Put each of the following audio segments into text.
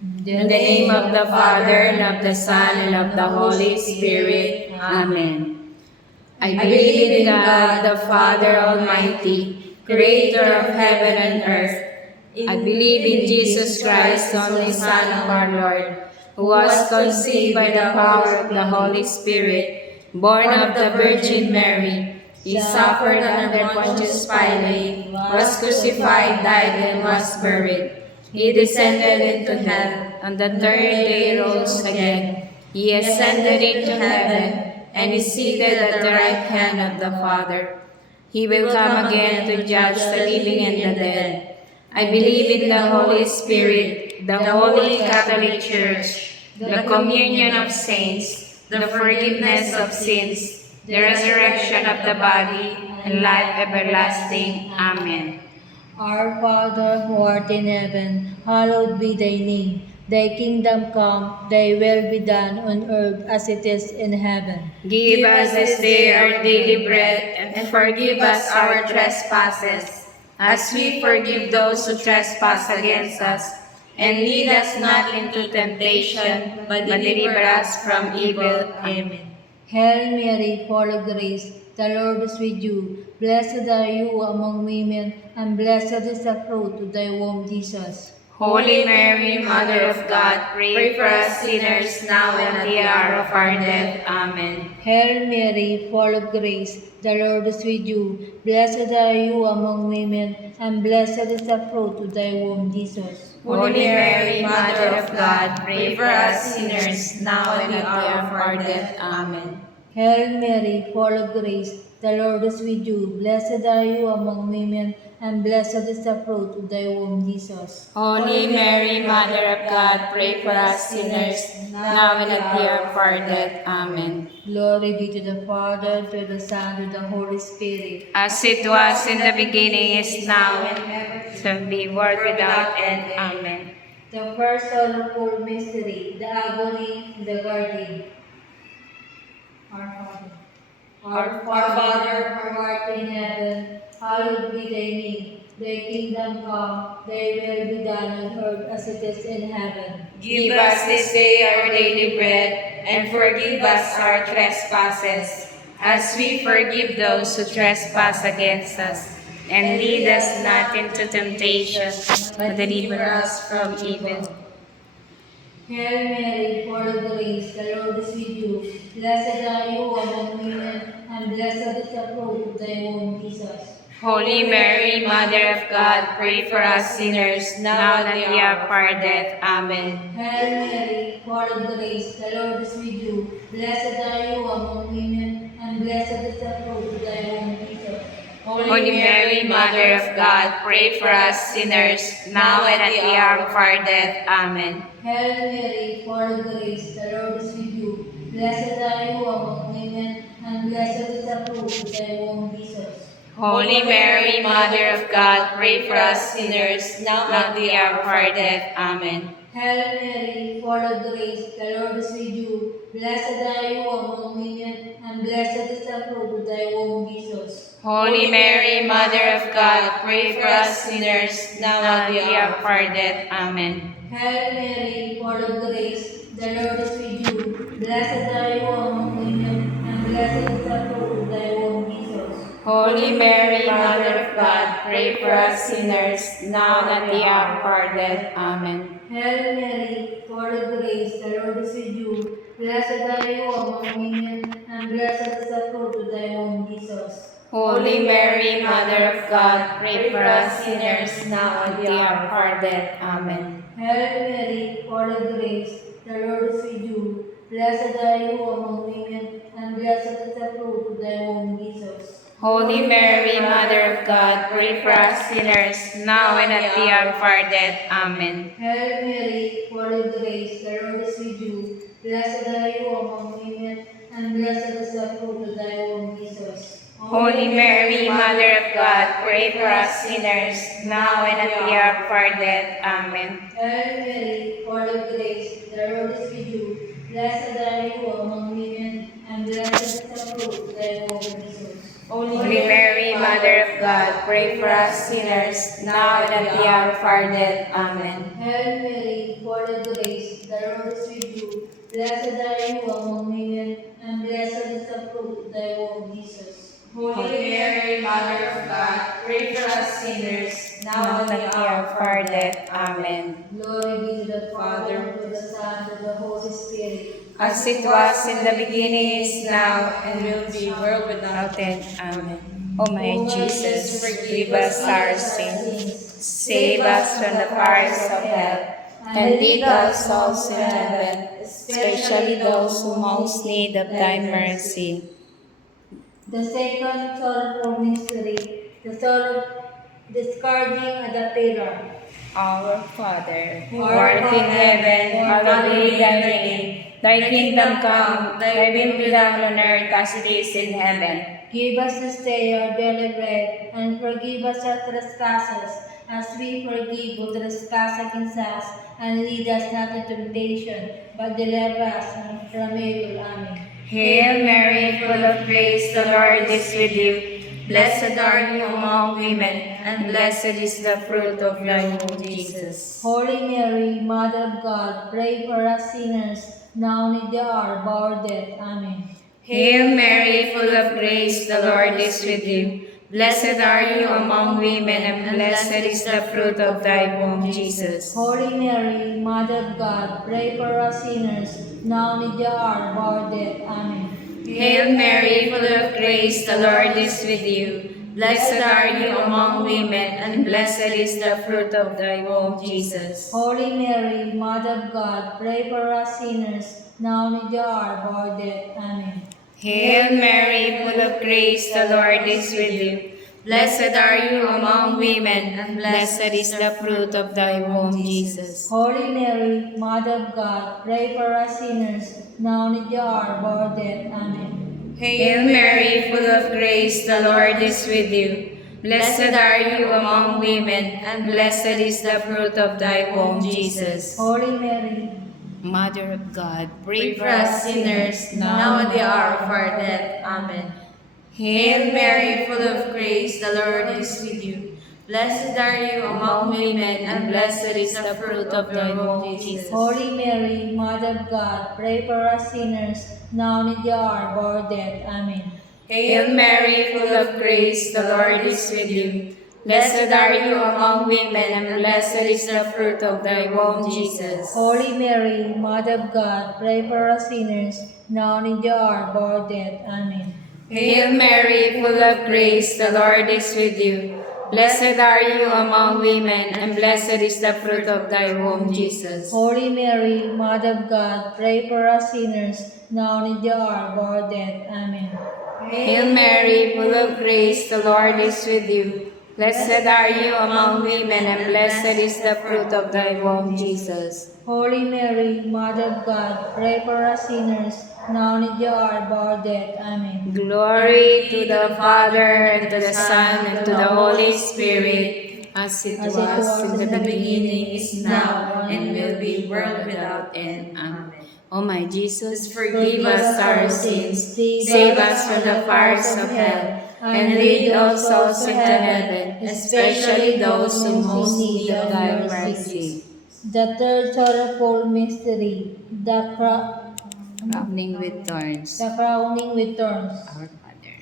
In the name of the Father, and of the Son, and of the Holy Spirit. Amen. I believe in God, the Father Almighty, creator of heaven and earth. I believe in Jesus Christ, the only Son of our Lord, who was conceived by the power of the Holy Spirit, born of the Virgin Mary. He suffered under Pontius Pilate, was crucified, died, and was buried. He descended into hell. On the third day rose again. He ascended into heaven, and is seated at the right hand of the Father. He will come again to judge the living and the dead. I believe in the Holy Spirit, the Holy Catholic Church, the communion of saints, the forgiveness of sins, the resurrection of the body, and life everlasting. Amen. Our Father who art in heaven, hallowed be thy name. Thy kingdom come, thy will be done on earth as it is in heaven. Give us this day our daily bread, and forgive us our trespasses, as we forgive those who trespass against us. And lead us not into temptation, but deliver us from evil. Amen. Hail Mary, full of grace, the Lord is with you. Blessed are you among women, and blessed is the fruit of thy womb, Jesus. Holy Mary, Mother of God, pray for us sinners now and at the hour of our death. Amen. Hail Mary, full of grace, the Lord is with you. Blessed are you among women, and blessed is the fruit of thy womb, Jesus. Holy Mary, Mother of God, pray for us sinners now and at the hour of our death. Amen. Hail Mary, full of grace, the Lord is with you. Blessed are you among women, and blessed is the fruit of thy womb, Jesus. Holy Mary, Mother of God, pray for us sinners, now and at the hour of our death. Amen. Glory be to the Father, to the Son, to the Holy Spirit. As it was in the beginning, is now, and ever shall be, world without end. Amen. The first sorrowful mystery, the agony in the garden. Our Father, who art in heaven, hallowed be thy name. Thy kingdom come, thy will be done on earth as it is in heaven. Give us this day our daily bread, and forgive us our trespasses, as we forgive those who trespass against us. And lead us not into temptation, but deliver us from evil. Hail Mary, full of grace, the Lord is with you. Blessed are you among women, and blessed is the fruit of thy womb, Jesus. Holy Mary, Mother of God, pray for us sinners, now and at the hour of our death. Amen. Hail Mary, full of grace, the Lord is with you. Blessed are you among women, and blessed is the fruit of thy womb, Jesus. Holy Mary, Mother of God, pray for us sinners, now and at the hour of our death. Amen. Hail Mary, full of grace, the Lord is with you. Blessed are you among women, and blessed is the fruit of thy womb, Jesus. Holy Mary, Mother of God, pray for us sinners, now and at the hour of our death. Amen. Hail Mary, full of grace, the Lord is with you. Blessed are you among women, and blessed is the fruit of thy womb, Jesus. Holy Mary, Mother of God, pray for us sinners, now and at the hour of our death. Amen. Hail Mary, full of grace, the Lord is with you. Blessed are you among women, and blessed is the fruit of thy womb, Jesus. Holy Mary, Mother of God, pray for us sinners, now and at the hour of our death. Amen. Hail Mary, full of grace, the Lord is with you. Blessed are you among women, and blessed is the fruit of thy womb, Jesus. Holy Mary, Mother of God, pray for us sinners, now and at the hour of our death. Amen. Hail Mary, full of grace, the Lord is with you. Blessed are you among women, and blessed is the fruit of thy womb, Jesus. Holy Mary, Mother of God, pray for us sinners, now and at the hour of our death. Amen. Hail Mary, full of grace, the Lord is with you. Blessed are you among women, and blessed is the fruit of thy womb, Jesus. Holy Mary, Mother of God, pray for us sinners, now and at the hour of our death. Amen. Hail Mary, full of grace, the Lord is with you. Blessed are you among women, and blessed is the fruit of thy womb, Jesus. Holy Mary, Mother of God, pray for us sinners, now and at the hour of our death. Amen. Hail Mary, full of grace, the Lord is with you. Blessed are you among women, and blessed is the fruit of thy womb, Jesus. Holy Mary, Mother of God, pray for us sinners, now and at the hour of our death. Amen. Glory be to the Father, to the Son, to the Holy Spirit. As it was in the beginning, is now, and will be world without end. Amen. O my Jesus, forgive us our sins, save us from the fires of hell, and lead all souls into heaven, especially those who most need of thy mercy. The second sorrowful mystery, the sorrow discarding of the pillar. Our Father, who art in heaven, hallowed be thy name. Thy kingdom come, thy will be done on earth as it is in heaven. Give us this day our daily bread, and forgive us our trespasses, as we forgive who trespass against us. And lead us not into temptation, but deliver us from evil. Amen. Hail Mary, full of grace, the Lord is with you. Blessed are you among women, and blessed is the fruit of thy womb, Jesus. Holy Mary, Mother of God, pray for us sinners, now and at the hour of our death. Amen. Hail Mary, full of grace, the Lord is with you. Blessed are you among women, and blessed is the fruit of thy womb, Jesus. Holy Mary, Mother of God, pray for us sinners, now and at the hour of our death. Amen. Hail Mary, full of grace, the Lord is with you. Blessed are you among women, and blessed is the fruit of thy womb, Jesus. Holy Mary, Mother of God, pray for us sinners, now and at the hour of our death. Amen. Hail Mary, full of grace, the Lord is with you. Blessed are you among women, and blessed is the fruit of thy womb, Jesus. Holy Mary, Mother of God, pray for us sinners, now and at the hour of our death. Amen. Hail Mary, full of grace, the Lord is with you. Blessed are you among women, and blessed is the fruit of thy womb, Jesus. Holy Mary, Mother of God, pray for us sinners, now and at the hour of our death. Amen. Hail Mary, full of grace, the Lord is with you. Blessed are you among women, and blessed is the fruit of thy womb, Jesus. Holy Mary, Mother of God, pray for us sinners, now and at the hour of our death. Amen. Hail Mary, full of grace, the Lord is with you. Blessed are you among women, and blessed is the fruit of thy womb, Jesus. Holy Mary, Mother of God, pray for us sinners, now and at the hour of our death. Amen. Hail Mary, full of grace, the Lord is with you. Blessed are you among women, and blessed is the fruit of thy womb, Jesus. Holy Mary, Mother of God, pray for us sinners, now and at the hour of our death. Amen. Hail Mary, full of grace, the Lord is with you. Blessed are you among women, and blessed is the fruit of thy womb, Jesus. Holy Mary, Mother of God, pray for us sinners, now and at the hour of our death. Amen. Glory to the Father, and to the Son, and to the Holy Spirit, as it was in the beginning, is now, and will be world without end. Amen. O my Jesus, forgive us our sins, save us from the fires of hell, and lead all souls into heaven, especially those who most need of thy mercy. The third sorrowful mystery, the Crowning with thorns. crowning with thorns. Our Father.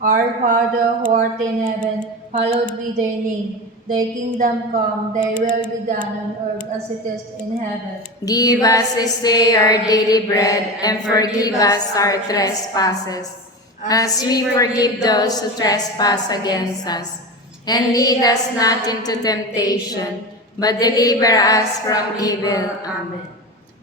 Our Father who art in heaven, hallowed be thy name. Thy kingdom come, thy will be done on earth as it is in heaven. Give us this day our daily bread, and forgive us our trespasses, as we forgive those who trespass against us. And lead us not into temptation, but deliver us from evil. Amen.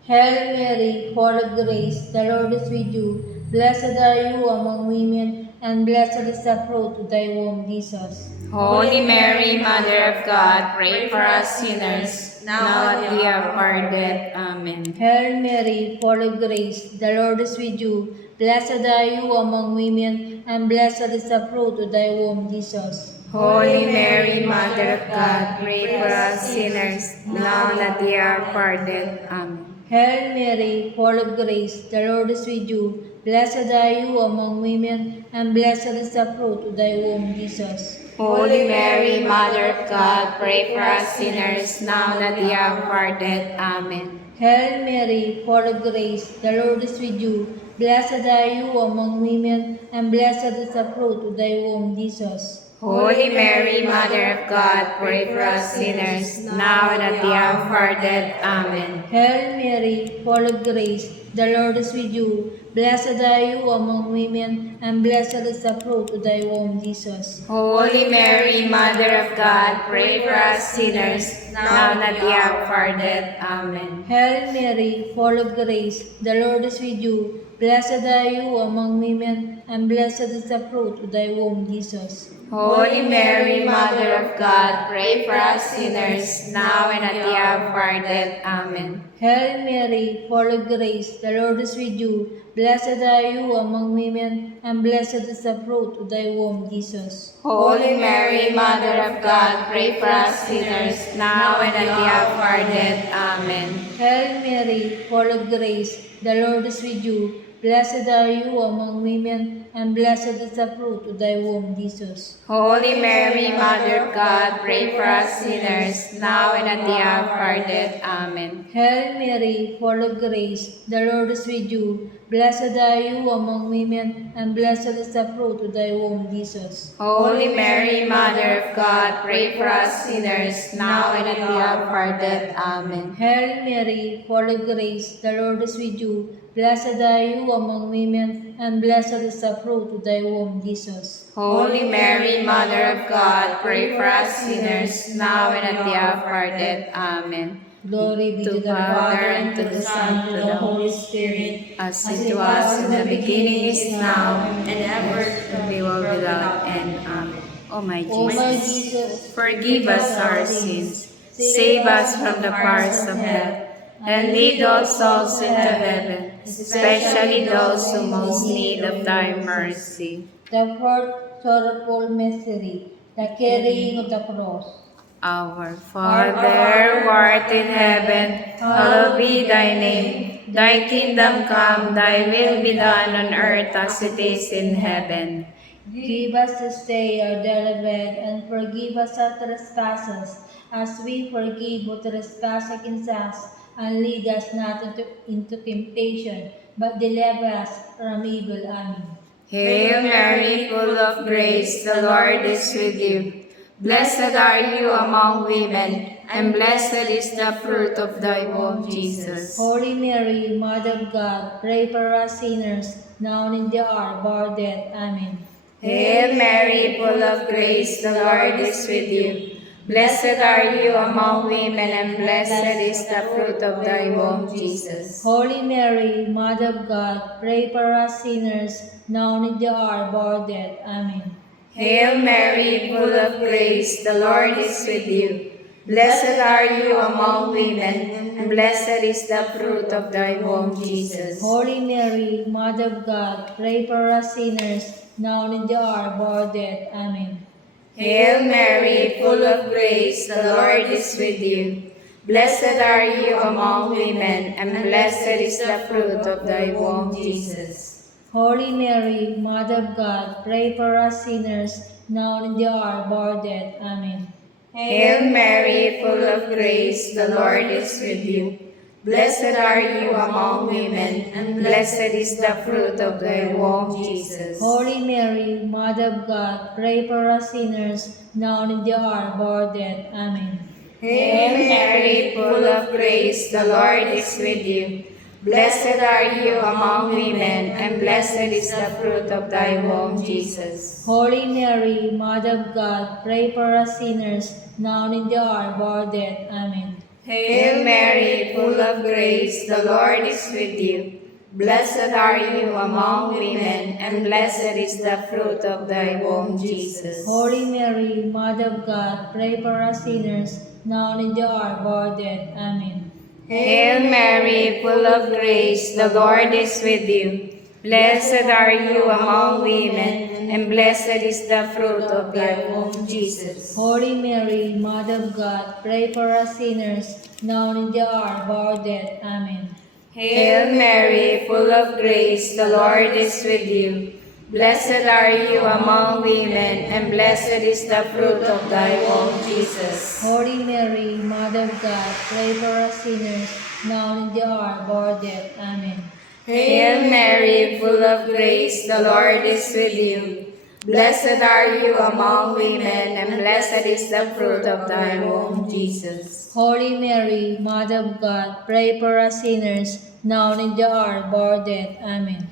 Hail Mary, full of grace, the Lord is with you. Blessed are you among women, and blessed is the fruit of thy womb, Jesus. Holy Mary, Mother of God, pray for us sinners, now at the hour of our death. Amen. Hail Mary, full of grace, the Lord is with you. Blessed are you among women, and blessed is the fruit of thy womb, Jesus. Holy Mary, Mother of God, pray for us sinners, now and at the hour of our death. Amen. Hail Mary, full of grace, the Lord is with you. Blessed are you among women, and blessed is the fruit of thy womb, Jesus. Holy Mary, Mother of God, pray for us sinners, now and at the hour of our death. Amen. Hail Mary, full of grace, the Lord is with you. Blessed are you among women, and blessed is the fruit of thy womb, Jesus. Holy Mary, Mother of God, pray for us sinners, now and at the hour of our death. Amen. Hail Mary, full of grace, the Lord is with you. Blessed are you among women, and blessed is the fruit of thy womb, Jesus. Holy Mary, Mother of God, pray for us sinners, now and at the hour of our death. Amen. Hail Mary, full of grace, the Lord is with you. Blessed are you among women, and blessed is the fruit of thy womb, Jesus. Holy Mary, Mother of God, pray for us sinners, now and at the hour of our death. Amen. Hail Mary, full of grace, the Lord is with you. Blessed are you among women, and blessed is the fruit of thy womb, Jesus. Holy Mary, Mother of God, pray for us sinners, now and at the hour of our death. Amen. Hail Mary, full of grace, the Lord is with you. Blessed are you among women, and blessed is the fruit of thy womb, Jesus. Holy Mary, Mother of God, pray for us sinners, now and at the hour of our death. Amen. Hail Mary, full of grace, the Lord is with you. Blessed are you among women, and blessed is the fruit of thy womb, Jesus. Holy Mary, Mother of God, pray for us sinners, now and at the hour of our death. Amen. Hail Mary, full of grace, the Lord is with you. Blessed are you among women, and blessed is the fruit of thy womb, Jesus. Holy Mary, Mother of God, pray for us sinners, now and at the hour of our death. Amen. Glory be to the Father, and to the Son, and to the Holy Spirit, As it was in the beginning, is now, and ever shall be, world without end. Amen. O my O my Jesus, Jesus, forgive us our sins, save us from the fires of hell, and lead all souls into heaven, especially those who most need of thy mercy. the fourth sorrowful mystery, the carrying of the cross. Our Father, who art in heaven, hallowed be thy name. Thy kingdom come, thy will be done on earth as it is in heaven. Give us this day our daily bread, and forgive us our trespasses, as we forgive who trespass against us. And lead us not into temptation, but deliver us from evil. Amen. Hail Mary, full of grace, the Lord is with you. Blessed are you among women, and blessed is the fruit of thy womb, Jesus. Holy Mary, Mother of God, pray for us sinners, now and in the hour of our death. Amen. Hail Mary, full of grace, the Lord is with you. Blessed are you among women, and blessed is the fruit of thy womb, Jesus. Holy Mary, Mother of God, pray for us sinners, now and in the hour of our death. Amen. Hail Mary, full of grace, the Lord is with you. Blessed are you among women, and blessed is the fruit of thy womb, Jesus. Holy Mary, Mother of God, pray for us sinners, now and in the hour of our death. Amen. Hail Mary, full of grace, the Lord is with you. Blessed are you among women, and blessed is the fruit of thy womb, Jesus. Holy Mary, Mother of God, pray for us sinners, now and in the hour of our death. Amen. Hail Mary, full of grace, the Lord is with you. Blessed are you among women, and blessed is the fruit of thy womb, Jesus. Holy Mary, Mother of God, pray for us sinners, now and in the hour of our death. Amen. Hail Mary, full of grace, the Lord is with you. Blessed are you among women, and blessed is the fruit of thy womb, Jesus. Holy Mary, Mother of God, pray for us sinners, now and in the hour of our death. Amen. Hail Mary, full of grace, the Lord is with you. Blessed are you among women, and blessed is the fruit of thy womb, Jesus. Holy Mary, Mother of God, pray for us sinners, now and in the hour of our death. Amen. Hail Mary, full of grace, the Lord is with you. Blessed are you among women, and blessed is the fruit of thy womb, Jesus. Holy Mary, Mother of God, pray for us sinners, now and in the hour of our death. Amen. Hail Mary, full of grace, the Lord is with you. Blessed are you among women, and blessed is the fruit of thy womb, Jesus. Holy Mary, Mother of God, pray for us sinners, now and in the hour of our death. Amen. Hail Mary, full of grace, the Lord is with you. Blessed are you among women, and blessed is the fruit of thy womb, Jesus. Holy Mary, Mother of God, pray for us sinners, now and in the hour of our death. Amen.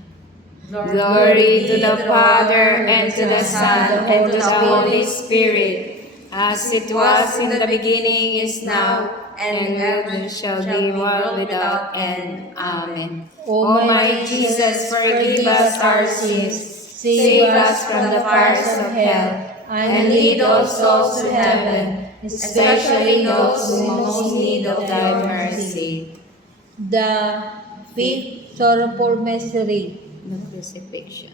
Glory to the Father, and to the Son, and to the Holy Spirit, as it was in the beginning, is now, and ever shall be, world without end. Amen. O my Jesus, forgive us our sins, save us from the fires of hell, and lead all souls to heaven, especially those who most need of thy mercy. The fifth sorrowful mystery, The crucifixion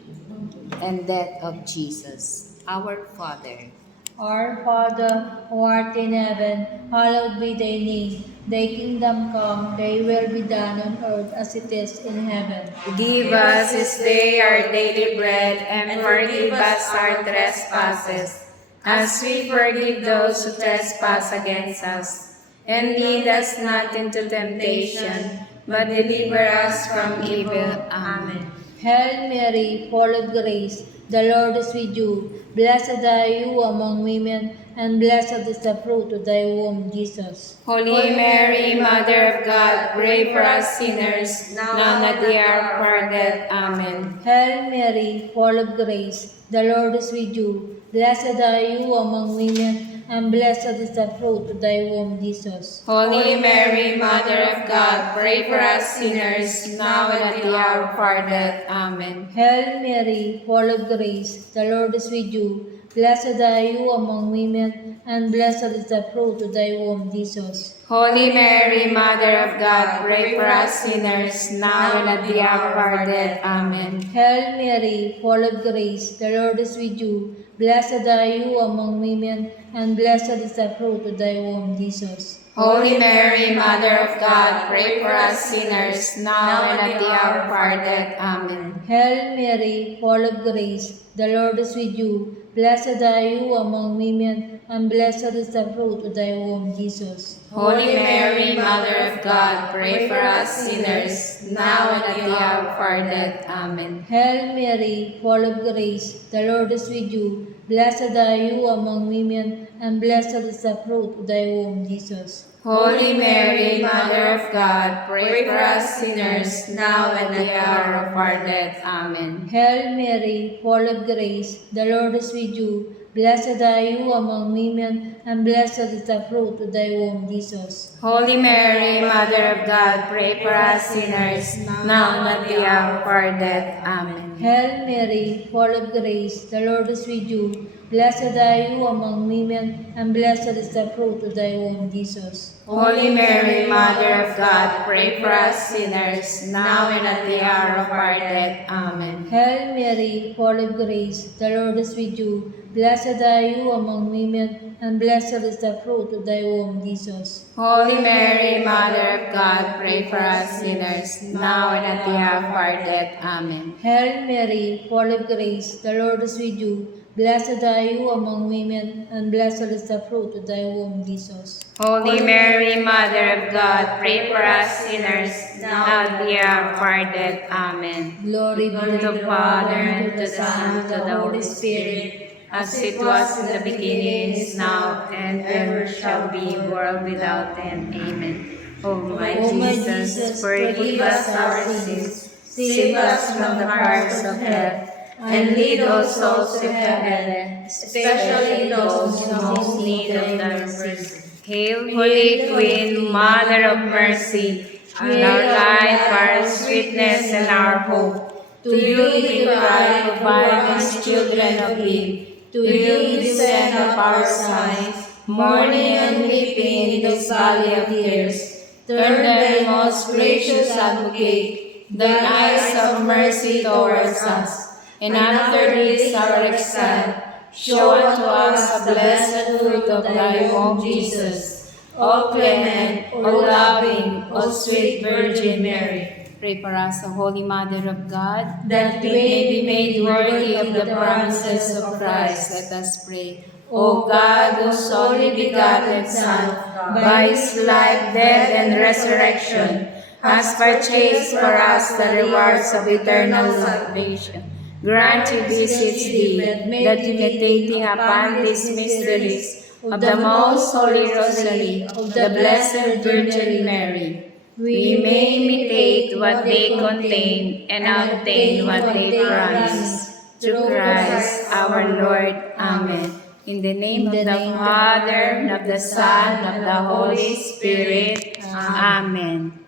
and death of Jesus. Our Father, Our Father, who art in heaven, hallowed be thy name. Thy kingdom come, thy will be done on earth as it is in heaven. give us this day our daily bread, and forgive us our trespasses, as we forgive those who trespass against us. And lead us not into temptation, but deliver us from evil. Amen. Hail Mary, full of grace, the Lord is with you. Blessed are you among women, and blessed is the fruit of thy womb, Jesus. Holy Mary, Mother of God, pray for us sinners, now and at the hour of our death. Amen. Hail Mary, full of grace, the Lord is with you. Blessed are you among women, and blessed is the fruit of thy womb, Jesus. Holy Mary, Mother of God, pray for us sinners, now and at the hour of our death. Amen. Hail Mary, full of grace, the Lord is with you. Blessed are you among women, and blessed is the fruit of thy womb, Jesus. Holy Mary, Mother of God, pray for us sinners, now and at the hour of our death. Amen. Hail Mary, full of grace, the Lord is with you. Blessed are you among women, and blessed is the fruit of thy womb, Jesus. Holy Mary, Mother of God, pray for us sinners, now and at the hour of our death. Amen. Hail Mary, full of grace, the Lord is with you. Blessed are you among women, and blessed is the fruit of thy womb, Jesus. Holy Mary, Mother of God, pray for us sinners, now and at the hour of our death. Amen. Hail Mary, full of grace, the Lord is with you. Blessed are you among women, and blessed is the fruit of thy womb, Jesus. Holy Mary, Mother of God, pray for us sinners, now and at the hour of our death. Amen. Hail Mary, full of grace, the Lord is with you. Blessed are you among women, and blessed is the fruit of thy womb, Jesus. Holy Mary, Mother of God, pray for us sinners, now and at the hour of our death. Amen. Hail Mary, full of grace, the Lord is with you. Blessed are you among women, and blessed is the fruit of thy womb, Jesus. Holy Mary, Mother of God, pray for us sinners, now and at the hour of our death. Amen. Hail Mary, full of grace, the Lord is with you. Blessed are you among women, and blessed is the fruit of thy womb, Jesus. Holy Mary, Mother of God, pray for us sinners, now and at the hour of our death. Amen. Hail Mary, full of grace, the Lord is with you. Blessed are you among women, and blessed is the fruit of thy womb, Jesus. Holy Mary, Mother of God, pray for us sinners, now and at the hour of our death. Amen. Glory be To the Father, and to the Son, and to the Holy Spirit, as it was in the beginning, is now, and ever shall be, world without end. Amen. O my Jesus, forgive us our sins, save us from the fires of hell, and lead all souls to heaven, especially those who most need of thy mercy. Hail, Holy Queen, Mother of Mercy, our life, our sweetness, and our hope. To you we cry, O Virgins, children of Eve. To you we send up our sighs, mourning and weeping in this valley of tears. Turn then, most gracious Advocate, thine eyes of mercy towards us, and after this our exile, show unto us the blessed fruit of thy womb, Jesus. O clement, O loving, O sweet Virgin Mary, Pray for us, O Holy Mother of God, that we may be made worthy of the promises of Christ. Let us pray. O God, whose only begotten Son, by His life, death, and resurrection, has purchased for us the rewards of eternal salvation, grant, we beseech Thee, that meditating upon these mysteries of the most Holy Rosary of the Blessed Virgin Mary, we may imitate what they contain and obtain what they promise. Through Christ our Lord. Amen. In the name of the Father, and of the Son, and of the Holy Spirit. Amen.